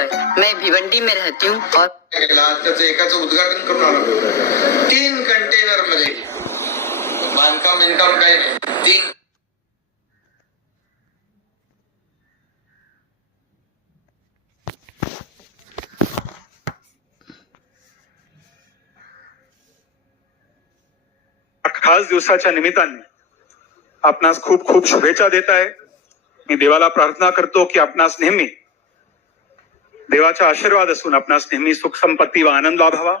है मैं भिवंडी में रहती हूँ और केला त्याचं एकाचं उद्घाटन करून आलो. तीन कंटेनरमध्ये. बांधकाम बिनकाम नाही. तीन. खास दिवसाच्या निमित्ताने आपणास खूप खूप शुभेच्छा देत आहे. मी देवाला प्रार्थना करतो की आपणास नेहमी देवाचा आशीर्वाद असून आपणास नेहमी सुख संपत्ती व आनंद लाभावा.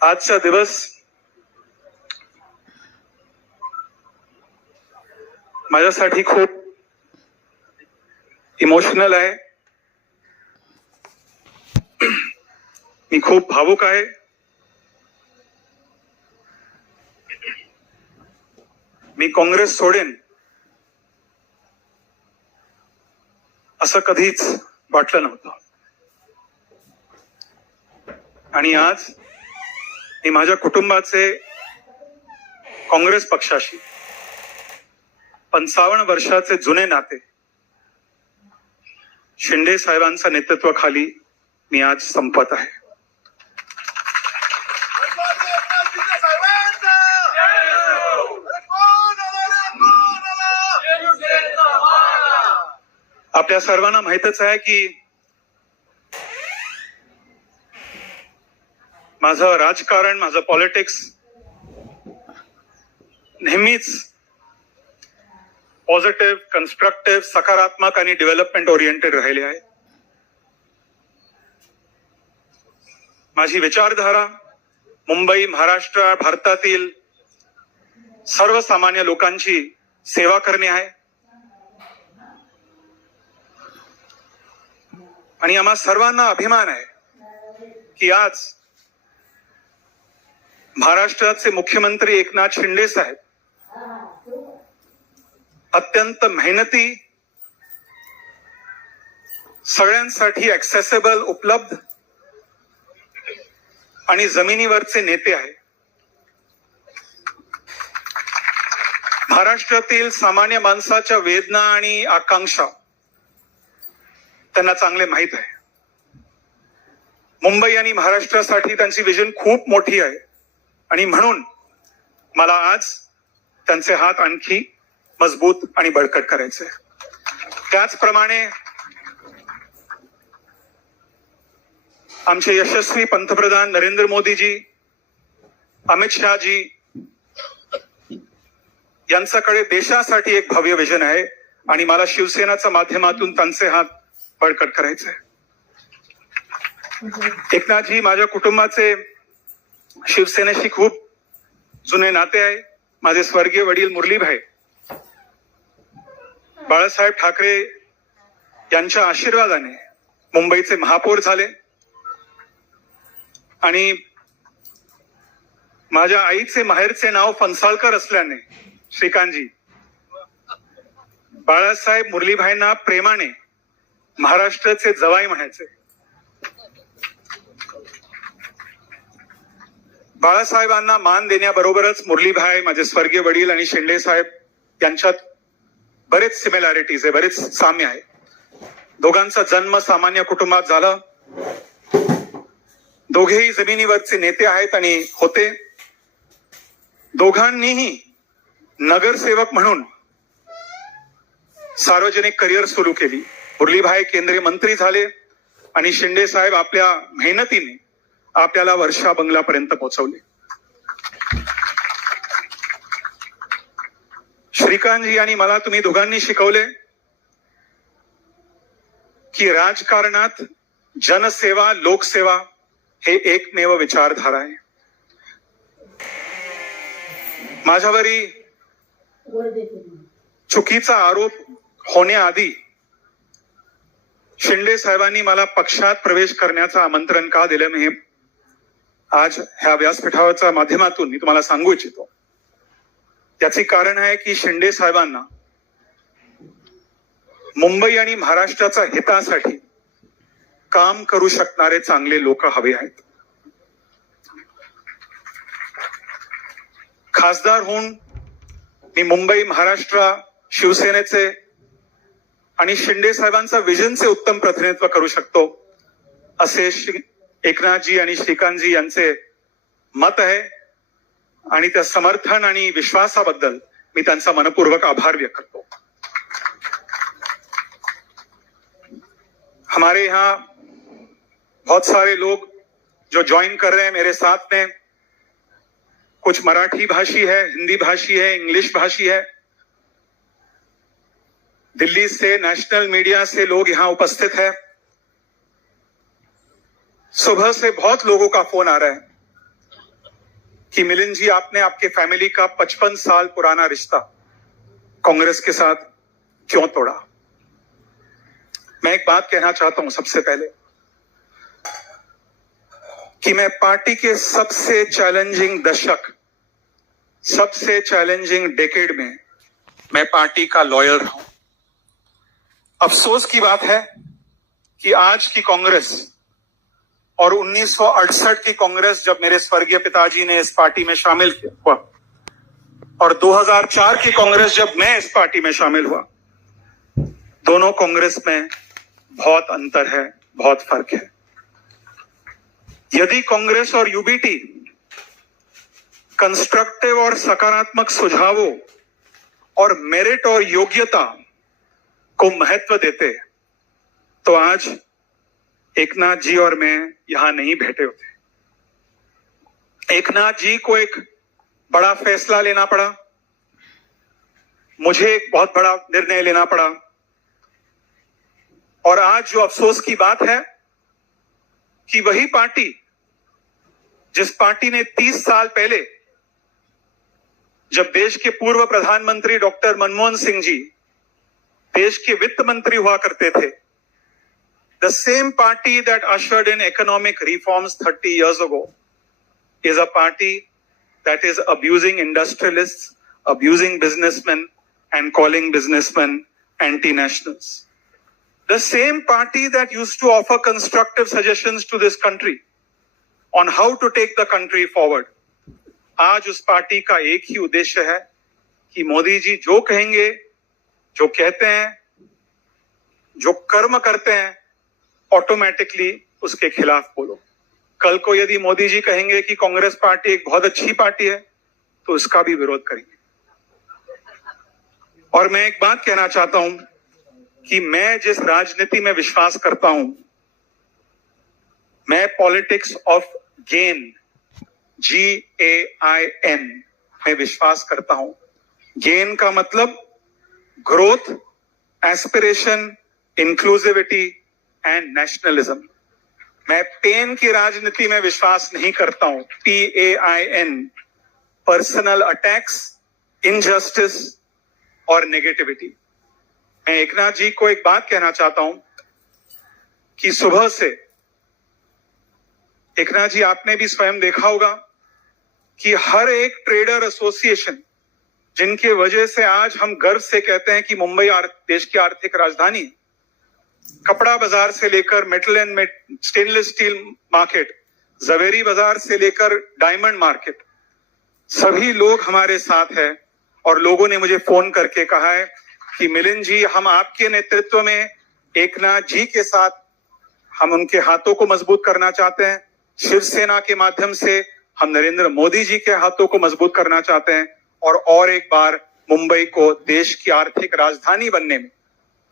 आजचा दिवस माझ्यासाठी खूप इमोशनल आहे. मी खूप भावुक आहे. मी काँग्रेस सोडेन. असं कधीच वाटलं नव्हतं. आणि आज मी माझ्या कुटुंबाचे काँग्रेस पक्षाशी पंचावन्न वर्षाचे जुने नाते शिंदे साहेबांच्या नेतृत्वाखाली मी आज संपत आहे. आपल्या सर्वांना माहितच आहे की माझं राजकारण माझं पॉलिटिक्स नेहमीच पॉझिटिव्ह कन्स्ट्रक्टिव्ह सकारात्मक आणि डेव्हलपमेंट ओरिएंटेड राहिले आहे. माझी विचारधारा मुंबई महाराष्ट्र भारतातील सर्वसामान्य लोकांची सेवा करणे आहे. आणि आम्हा सर्वांना अभिमान आहे की आज महाराष्ट्राचे मुख्यमंत्री एकनाथ शिंदे साहेब अत्यंत मेहनती सगळ्यांसाठी ऍक्सेसेबल उपलब्ध आणि जमिनीवरचे नेते आहे महाराष्ट्रातील सामान्य माणसाच्या वेदना आणि आकांक्षा त्यांना चांगले माहीत आहे. मुंबई आणि महाराष्ट्रासाठी त्यांची विजन खूप मोठी आहे. आणि म्हणून मला आज त्यांचे हात आणखी मजबूत आणि बळकट करायचे त्याचप्रमाणे आमचे यशस्वी पंतप्रधान नरेंद्र मोदीजी अमित शहाजी यांच्याकडे देशासाठी एक भव्य विजन आहे. आणि मला शिवसेनाच्या माध्यमातून त्यांचे हात बळकट करायचंय. एकनाथजी माझ्या कुटुंबाचे शिवसेनेशी खूप जुने नाते आहे. माझे स्वर्गीय वडील मुरलीभाई बाळासाहेब ठाकरे यांच्या आशीर्वादाने मुंबईचे महापौर झाले. आणि माझ्या आईचे माहेरचे नाव फणसाळकर असल्याने श्रीकांतजी बाळासाहेब मुरलीभाईंना प्रेमाने महाराष्ट्राचे जवाई म्हणायचे. बाळासाहेबांना मान देण्याबरोबरच मुरलीभाई माझे स्वर्गीय वडील आणि शेंडे साहेब यांच्यात बरेच सिमिलॅरिटीज आहे बरेच साम्य आहे. दोघांचा जन्म सामान्य कुटुंबात झाला. दोघेही जमिनीवरचे नेते आहेत आणि होते. दोघांनीही नगरसेवक म्हणून सार्वजनिक करिअर सुरू केली. मुरलीभाई केंद्रीय मंत्री झाले आणि शिंदे साहेब आपल्या मेहनतीने आपल्याला वर्षा बंगलापर्यंत पोहोचवले. श्रीकांतजी आणि मला तुम्ही दोघांनी शिकवले की राजकारणात जनसेवा लोकसेवा हे एकमेव विचारधारा आहे. माझ्यावरी चुकीचा आरोप होण्याआधी शिंदे साहेबांनी मला पक्षात प्रवेश करण्याचं आमंत्रण का दिलं मी आज ह्या व्यासपीठावरच्या माध्यमातून मी तुम्हाला सांगू इच्छितो. त्याचे कारण आहे की शिंदे साहेबांना मुंबई आणि महाराष्ट्राच्या हितासाठी काम करू शकणारे चांगले लोक हवे आहेत. खासदार होऊन मी मुंबई महाराष्ट्र शिवसेनेचे आणि शिंदे साहेबांचा विजनचे उत्तम प्रतिनिधित्व करू शकतो, असे एकनाथजी आणि श्रीकांतजी यांचे मत आहे. आणि त्या समर्थन आणि विश्वासाबद्दल मी त्यांचा मनपूर्वक आभार व्यक्त करतो. हमारे यहाँ बहुत सारे लोग जो ज्वाइन कर रहे हैं मेरे साथ में, कुछ मराठी भाषी है, हिंदी भाषी है इंग्लिश भाषी है दिल्ली से नेशनल मीडिया से लोग यहाँ उपस्थित है। सुबह से बहुत लोगों का फ़ोन आ रहा है कि मिलिंद जी, आपने आपके फैमिली का 55 साल पुराना रिश्ता कांग्रेस के साथ क्यों तोड़ा? मैं एक बात कहना चाहता हूँ सबसे पहले कि मैं पार्टी के सबसे चैलेंजिंग दशक, सबसे चैलेंजिंग डेकेड में मैं पार्टी का लॉयर हूँ। अफसोस की बात है कि आज की कांग्रेस और 1968 की कांग्रेस जब मेरे स्वर्गीय पिताजी ने इस पार्टी में शामिल हुआ। और 2004 की कांग्रेस जब मैं इस पार्टी में शामिल हुआ, दोनों कांग्रेस में बहुत अंतर है, बहुत फ़र्क है। यदि कांग्रेस और यूबीटी कंस्ट्रक्टिव और सकारात्मक सुझावों और मेरिट और योग्यता को महत्व देते तो आज एकनाथ जी और मैं यहाँ नहीं बैठे होते। एकनाथ जी को एक बड़ा फैसला लेना पड़ा। मुझे एक बहुत बड़ा निर्णय लेना पड़ा। और आज जो अफसोस की बात है कि वही पार्टी, जिस पार्टी ने 30 साल पहले, जब देश के पूर्व प्रधानमंत्री डॉक्टर मनमोहन सिंह जी देश के वित्त मंत्री हुआ करते थे। The same party that ushered in economic reforms thirty years ago is a party that is abusing industrialist abusing businessman and calling businessman anti national the same party that use to offer constructive suggestion to this country on how to take the country forward आज उस party का एक ही उद्देश्य है कि मोदी जी जो कहेंगे जो कहते हैं, जो कर्म करते हैं ऑटोमेटिकली उसके खिलाफ बोलो। कल को यदि मोदी जी कहेंगे कि कांग्रेस पार्टी एक बहुत अच्छी पार्टी है तो उसका भी विरोध करेंगे। और मैं एक बात कहना चाहता हूँ कि मैं जिस राजनीति में विश्वास करता हूँ, मैं politics of gain G A I N में विश्वास करता हूँ। गेन का मतलब growth aspiration inclusivity and nationalism मैं पेन की राजनीति में विश्वास नहीं करता हूँ। P A I N personal attacks injustice और नेगेटिविटी मैं एकनाथ जी को एक बात कहना चाहता हूँ कि सुबह से, एकनाथ जी आपने भी स्वयं देखा होगा कि हर एक ट्रेडर एसोसिएशन जिनके वजह से आज हम गर्व से कहते हैं कि मुंबई देश की आर्थिक राजधानी, कपड़ा बाज़ार से लेकर metal and stainless steel market, Zaveri Bazaar से लेकर डायमंड मार्केट, सभी लोग हमारे साथ हैं और लोगों ने मुझे फ़ोन करके कहा है कि मिलिंद जी, हम आपके नेतृत्व में एकनाथ जी के साथ हम उनके हाथों को मज़बूत करना चाहते हैं। शिवसेना के माध्यम से हम नरेंद्र मोदी जी के हाथों को मज़बूत करना चाहते हैं। और और एक बार मुंबई को देश की आर्थिक राजधानी बनने में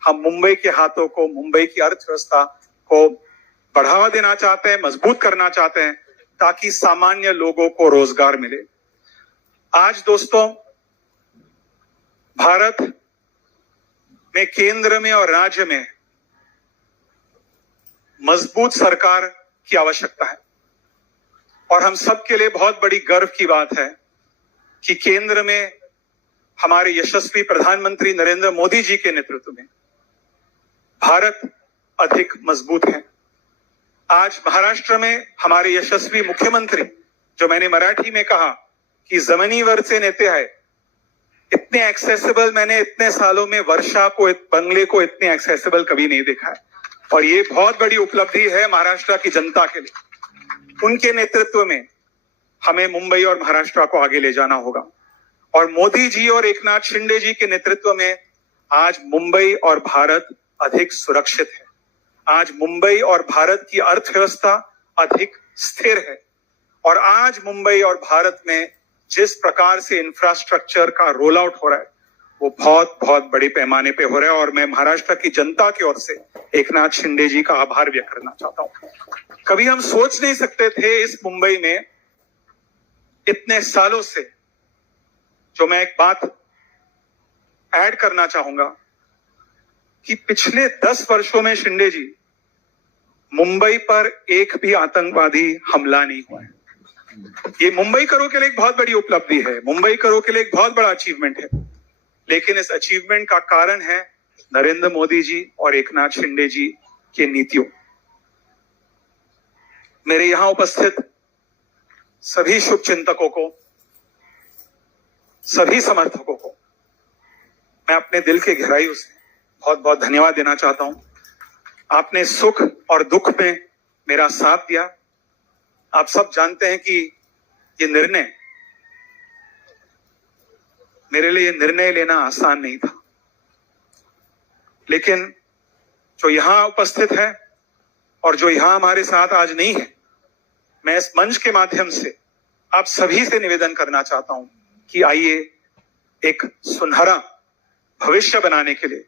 हम मुंबई के हाथों को, मुंबई की अर्थव्यवस्था को बढ़ावा देना चाहते हैं, मज़बूत करना चाहते हैं, ताकि सामान्य लोगों को रोज़गार मिले। आज दोस्तों, भारत में केंद्र में और राज्य में मज़बूत सरकार की आवश्यकता है। और हम सबके लिए बहुत बड़ी गर्व की बात है कि केंद्र में हमारे यशस्वी प्रधानमंत्री नरेंद्र मोदी जी के नेतृत्व में भारत अधिक मज़बूत है। आज महाराष्ट्र में हमारे यशस्वी मुख्यमंत्री, जो मैंने मराठी में कहा कि जमिनीवरचे नेते आहे इतने एक्सेसिबल मैंने इतने सालों में वर्षा को, बंगले को इतने एक्सेसिबल कभी नहीं देखा है। और ये बहुत बड़ी उपलब्धि है महाराष्ट्र की जनता के लिए। उनके नेतृत्व में हमें मुंबई और महाराष्ट्र को आगे ले जाना होगा। और मोदी जी और एकनाथ शिंदे जी के नेतृत्व में आज मुंबई और भारत अधिक सुरक्षित है। आज मुंबई और भारत की अर्थव्यवस्था अधिक स्थिर है। और आज मुंबई और भारत में जिस प्रकार से इंफ्रास्ट्रक्चर का रोल आउट हो रहा है, वो बहुत बहुत बड़े पैमाने पे हो रहा है। और मैं महाराष्ट्र की जनता की ओर से एक नाथ शिंदे जी का आभार व्यक्त करना चाहता हूँ। कभी हम सोच नहीं सकते थे इस मुंबई में इतने सालों से जो मैं एक बात ऐड करना चाहूँगा कि पिछले दस वर्षों में शिंदे जी, मुंबई पर एक भी आतंकवादी हमला नहीं हुआ है। ये मुंबई करो के लिए एक बहुत बड़ी उपलब्धि है, मुंबई करो के लिए एक बहुत बड़ा अचीवमेंट है। लेकिन इस अचीवमेंट का कारण है नरेंद्र मोदी जी और एकनाथ शिंदे जी की नीतियों। मेरे यहाँ उपस्थित सभी शुभ चिंतकों को, सभी समर्थकों को, मैं अपने दिल के गहराइयों से बहुत बहुत धन्यवाद देना चाहता हूँ। आपने सुख और दुख में मेरा साथ दिया। आप सब जानते हैं कि ये निर्णय, मेरे लिए निर्णय लेना आसान नहीं था। लेकिन जो यहाँ उपस्थित है और जो यहाँ हमारे साथ आज नहीं है मैं इस मंच के माध्यम से आप सभी से निवेदन करना चाहता हूँ कि आइए एक सुनहरा भविष्य बनाने के लिए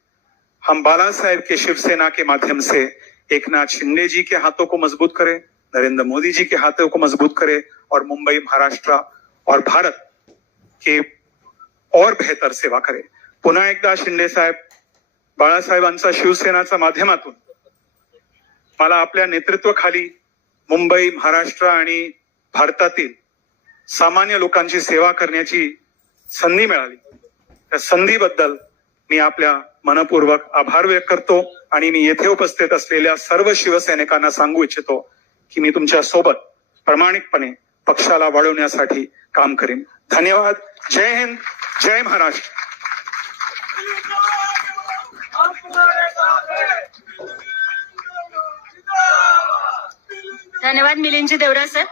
हम बाला साहेब के शिवसेना के माध्यम से एक नाथ शिंदे जी के हाथों को मज़बूत करें, नरेंद्र मोदी जी के हाथों को मज़बूत करें और मुंबई, महाराष्ट्र और भारत के और बेहतर सेवा करें। पुन्हा एकदा शिंदे साहेब बाळासाहेबांचा शिवसेनाच्या माध्यमातून मला आपल्या नेतृत्वाखाली मुंबई महाराष्ट्र आणि भारतातील सामान्य लोकांची सेवा करण्याची संधी मिळाली. त्या संधीबद्दल मी आपल्या मनपूर्वक आभार व्यक्त करतो आणि मी येथे उपस्थित असलेल्या सर्व शिवसैनिकांना सांगू इच्छितो की मी तुमच्यासोबत प्रामाणिकपणे पक्षाला वाढवण्यासाठी काम करेन. धन्यवाद. जय हिंद. जय महाराष्ट्र. धन्यवाद मिलिंदजी देवरा सर.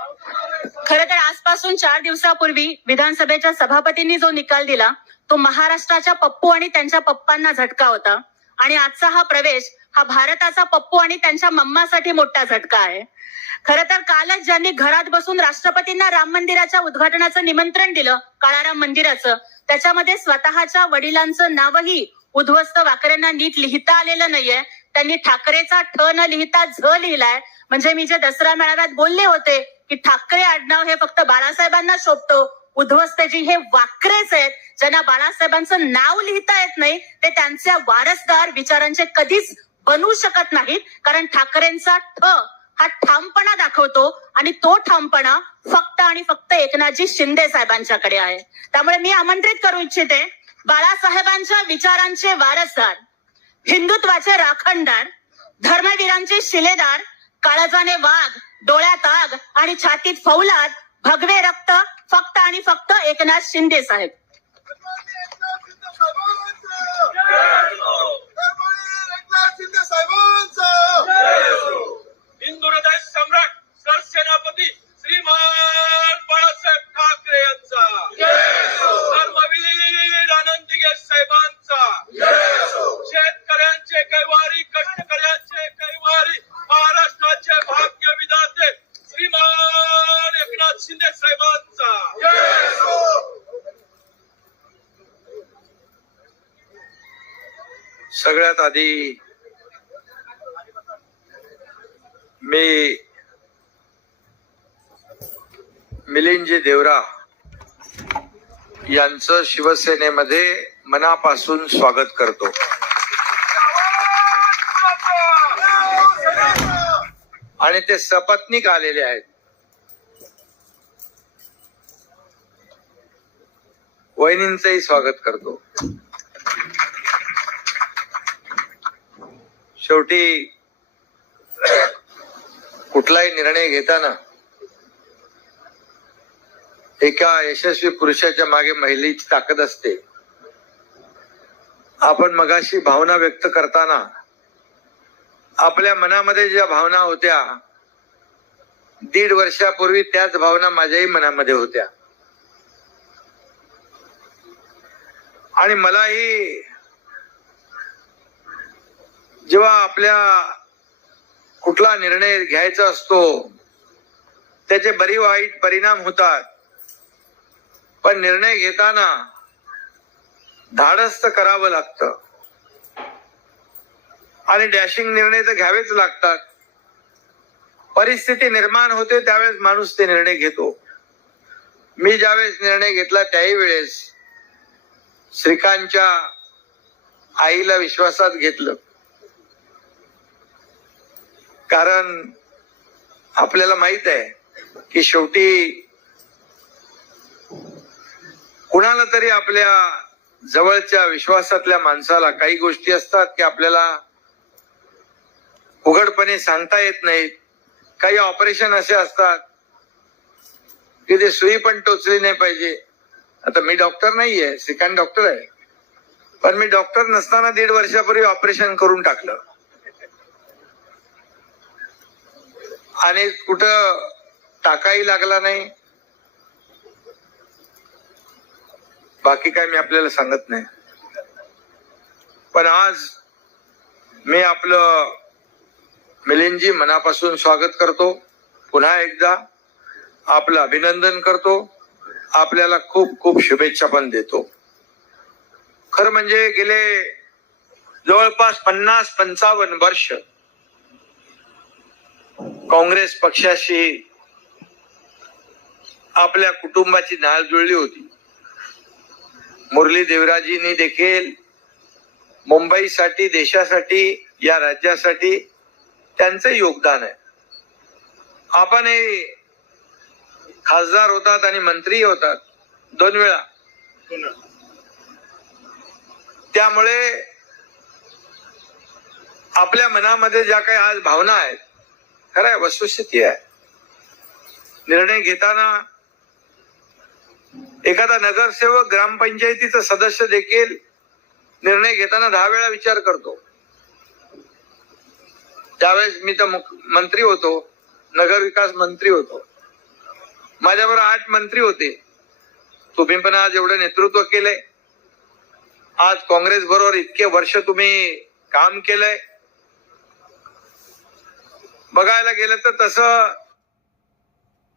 खर तर आजपासून चार दिवसापूर्वी विधानसभेच्या सभापतींनी जो निकाल दिला तो महाराष्ट्राच्या पप्पू आणि त्यांच्या पप्पांना झटका होता. आणि आजचा हा प्रवेश हा भारताचा पप्पू आणि त्यांच्या मम्मासाठी मोठा झटका आहे. खर तर कालच ज्यांनी घरात बसून राष्ट्रपतींना राम मंदिराच्या उद्घाटनाचं निमंत्रण दिलं काळाराम मंदिराचं त्याच्यामध्ये स्वतःच्या वडिलांचं नावही उद्ध्वस्त वाकऱ्यांना नीट लिहिता आलेलं नाहीये. त्यांनी ठाकरेचा ठ न लिहिता झ लिहिलाय. म्हणजे मी जे दसरा मेळाव्यात बोलले होते की ठाकरे आडनाव हे फक्त बाळासाहेबांना शोभतो उद्ध्वस्तजी हे वाकरेच आहेत ज्यांना बाळासाहेबांचं नाव लिहिता येत नाही ते त्यांच्या वारसदार विचारांचे कधीच बनवू शकत नाहीत. कारण ठाकरेंचा ठ हा ठामपणा दाखवतो आणि तो ठामपणा फक्त आणि फक्त एकनाथजी शिंदे साहेबांच्याकडे आहे. त्यामुळे मी आमंत्रित करू इच्छिते बाळासाहेबांच्या विचारांचे वारसदार हिंदुत्वाचे राखणदार धर्मवीरांचे शिलेदार काळजाने वाघ डोळ्यात आग आणि छातीत फौलाद भगवे रक्त फक्त आणि फक्त एकनाथ शिंदे साहेब. हिंदू हृदय सम्राट सरसेनापती श्रीमान बाळासाहेब ठाकरे यांचा. आधी मी मिलिंदजी देवरा यांचं शिवसेनेमध्ये मनापासून स्वागत करतो. आणि ते सपत्नीक आलेले आहेत. वहिनींचंही स्वागत करतो. शेवटी कुठलाही निर्णय घेताना एका यशस्वी पुरुषाच्या मागे महिलेची ताकद असते. आपण मगाशी भावना व्यक्त करताना आपल्या मनामध्ये ज्या भावना होत्या दीड वर्षापूर्वी त्याच भावना माझ्याही मनामध्ये होत्या. आणि मलाही जेव्हा आपल्या कुठला निर्णय घ्यायचा असतो त्याचे बरी वाईट परिणाम होतात. पण निर्णय घेताना धाडस्त करावं लागतं. आणि डॅशिंग निर्णय तर घ्यावेच लागतात. परिस्थिती निर्माण होते त्यावेळेस माणूस ते निर्णय घेतो. मी ज्यावेळेस निर्णय घेतला त्याही वेळेस श्रीकांतच्या आईला विश्वासात घेतलं. कारण आपल्याला माहीत आहे की शेवटी कुणाला तरी आपल्या जवळच्या विश्वासातल्या माणसाला काही गोष्टी असतात की आपल्याला उघडपणे सांगता येत नाहीत. काही ऑपरेशन असे असतात की ते सुई पण टोचली नाही पाहिजे. आता मी डॉक्टर नाहीये सेकंड डॉक्टर आहे. पण मी डॉक्टर नसताना दीड वर्षापूर्वी ऑपरेशन करून टाकलं. आणि कुठं टाकाही लागला नाही. बाकी काय मी आपल्याला सांगत नाही. पण आज मी आपलं मिलिंदजी मनापासून स्वागत करतो. पुन्हा एकदा आपलं अभिनंदन करतो. आपल्याला खूप खूप शुभेच्छा पण देतो. खरं म्हणजे गेले जवळपास पन्नास पंचावन्न वर्ष काँग्रेस पक्षाशी आपल्या कुटुंबाची नाळ जुळली होती. मुरली देवराजींनी देखील मुंबईसाठी देशासाठी या राज्यासाठी त्यांचं योगदान आहे. आपणही खासदार होतात आणि मंत्री होतात दोन वेळा. त्यामुळे आपल्या मनामध्ये ज्या काही आज भावना आहेत खरं आहे वस्तुस्थिती आहे. निर्णय घेताना एखादा नगरसेवक ग्रामपंचायतीचा सदस्य देखील निर्णय घेताना दहा वेळा विचार करतो. त्यावेळेस मी तर मुख- मंत्री होतो नगर विकास मंत्री होतो. माझ्याबरोबर आठ मंत्री होते. तुम्ही पण आज एवढं नेतृत्व केलंय. आज काँग्रेस बरोबर इतके वर्ष तुम्ही काम केलंय. बघायला गेलं तर तसं